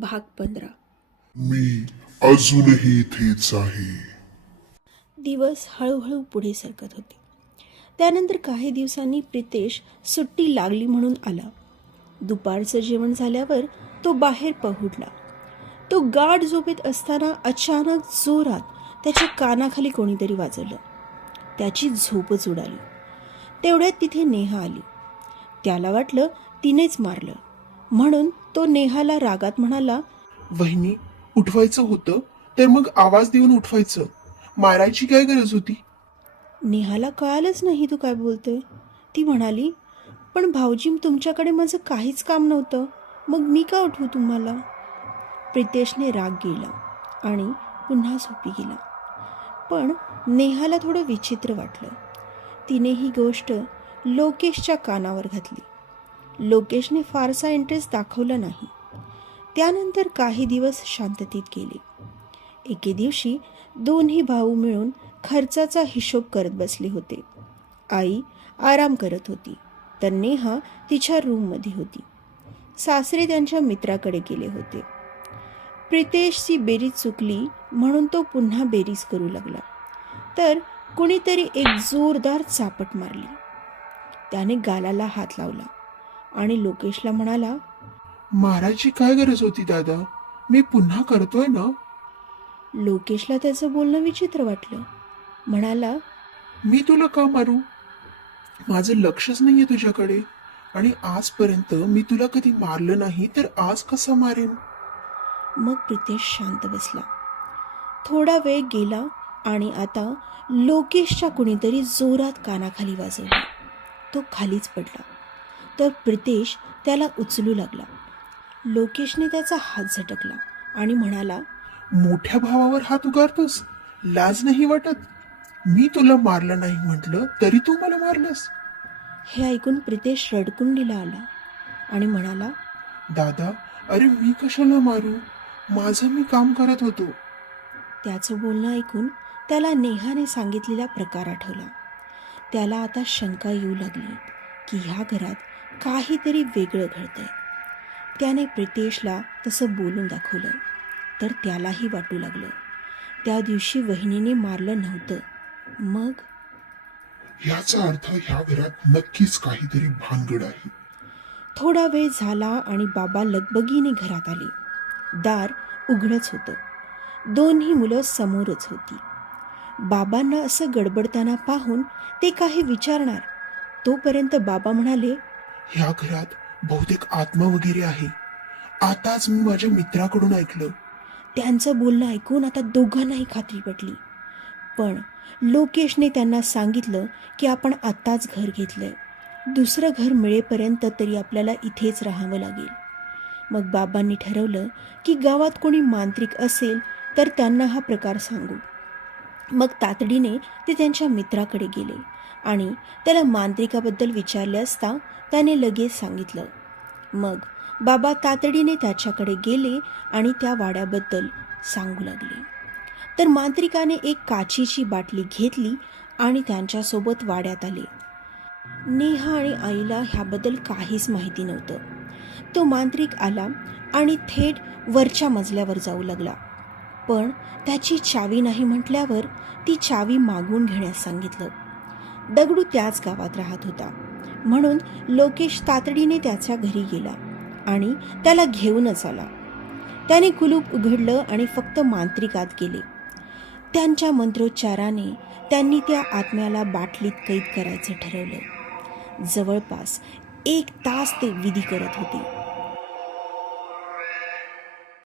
भाग 15. मी अजूनही इथेच आहे. दिवस हळूहळू पुढे सरकत होते. त्यानंतर काही दिवसांनी प्रितेश सुट्टी लागली म्हणून आला. दुपारचं जेवण झाल्यावर तो बाहेर पहुडला. तो गाढ झोपेत असताना अचानक जोरात त्याच्या कानाखाली कोणीतरी वाजवलं. त्याची झोपच उडाली. तेवढ्यात तिथे नेहा आली. त्याला वाटलं तिनेच मारलं, म्हणून तो नेहाला रागात म्हणाला, वहिनी, उठवायचं होतं तर मग आवाज देऊन उठवायचं. मारायची काय गरज होती? नेहाला कळालंच नाही तू काय बोलतोय. ती म्हणाली, पण भाऊजी तुमच्याकडे माझं काहीच काम नव्हतं, मग मी का उठवू तुम्हाला. प्रितेशने राग गेला आणि पुन्हा झोपी गेला. पण नेहाला थोडं विचित्र वाटलं. तिने ही गोष्ट लोकेशच्या कानावर घातली. लोकेशने फारसा इंटरेस्ट दाखवला नाही. त्यानंतर काही दिवस शांततेत गेले. एके दिवशी दोन्ही भाऊ मिळून खर्चाचा हिशोब करत बसले होते. आई आराम करत होती, तर नेहा तिच्या रूममध्ये होती. सासरे त्यांच्या मित्राकडे गेले होते. प्रितेशची बेरीज चुकली म्हणून तो पुन्हा बेरीज करू लागला, तर कुणीतरी एक जोरदार चापट मारली. त्याने गालाला हात लावला आणि लोकेशला म्हणाला, मारायची काय गरज होती दादा? मी पुन्हा करतोय ना. लोकेशला त्याचं बोलणं विचित्र वाटलं. म्हणाला, मी तुला का मारू? माझं लक्षच नाहीये तुझ्याकडे, आणि आजपर्यंत मी तुला कधी मारलं नाही, तर आज कसं मारेन? मग प्रितेश शांत बसला. थोडा वेळ गेला आणि आता लोकेशच्या कुणीतरी जोरात कानाखाली वाजवली. तो खालीच पडला, तर प्रितेश त्याला उचलू लागला. लोकेशने त्याचा हात झटकला आणि म्हणाला, मोठ्या भावावर हात उगारतोस? लाज नाही वाटत? मी तुला मारलं नाही म्हटलं तरी तू मला मारलंस. हे ऐकून प्रितेश रडकुंडीला आला आणि म्हणाला, दादा, अरे मी कशाला मारू? माझं मी काम करत होतो. त्याचं बोलणं ऐकून त्याला नेहाने सांगितलेला प्रकार आठवला. त्याला आता शंका येऊ लागली की ह्या घरात काहीतरी वेगळं घडतंय. त्याने प्रितेशला तसं बोलून दाखवलं, तर त्यालाही वाटू लागलं त्या दिवशी वहिनीने मारलं नव्हतं. मग याचा अर्थ ह्या घरात नक्कीच काहीतरी भानगड आहे. थोडा वेळ झाला आणि बाबा लगबगीने घरात आले. दार उघडच होतं. दोन्ही मुलं समोरच होती. बाबांना असं गडबडताना पाहून ते काही विचारणार तोपर्यंत बाबा म्हणाले, ह्या घरात बहुतेक आत्मा वगैरे आहे. आताच मी माझ्या मित्राकडून ऐकलं. त्यांचं बोलणं ऐकून आता दोघांनाही खात्री पटली. पण लोकेशने त्यांना सांगितलं की आपण आत्ताच घर घेतलंय, दुसरं घर मिळेपर्यंत तरी आपल्याला इथेच राहावं लागेल. मग बाबांनी ठरवलं की गावात कोणी मांत्रिक असेल तर त्यांना हा प्रकार सांगू. मग तातडीने ते त्यांच्या मित्राकडे गेले आणि त्याला मांत्रिकाबद्दल विचारले असता त्याने लगेच सांगितलं. मग बाबा तातडीने त्याच्याकडे गेले आणि त्या वाड्याबद्दल सांगू लागले. तर मांत्रिकाने एक काचीची बाटली घेतली आणि त्यांच्यासोबत वाड्यात आले. नेहा आणि आईला ह्याबद्दल काहीच माहिती नव्हतं. तो मांत्रिक आला आणि थेट वरच्या मजल्यावर जाऊ लागला. पण त्याची चावी नाही म्हटल्यावर ती चावी मागवून घेण्यास सांगितलं. दगडू त्याच गावात राहत होता, म्हणून लोकेश तातडीने त्याच्या घरी गेला आणि त्याला घेऊनच आला. त्याने कुलूप उघडलं आणि फक्त मांत्रिक आत गेले. त्यांच्या मंत्रोच्चाराने त्यांनी त्या आत्म्याला बाटलीत कैद करायचं ठरवलं. जवळपास 1 तास ते विधी करत होते.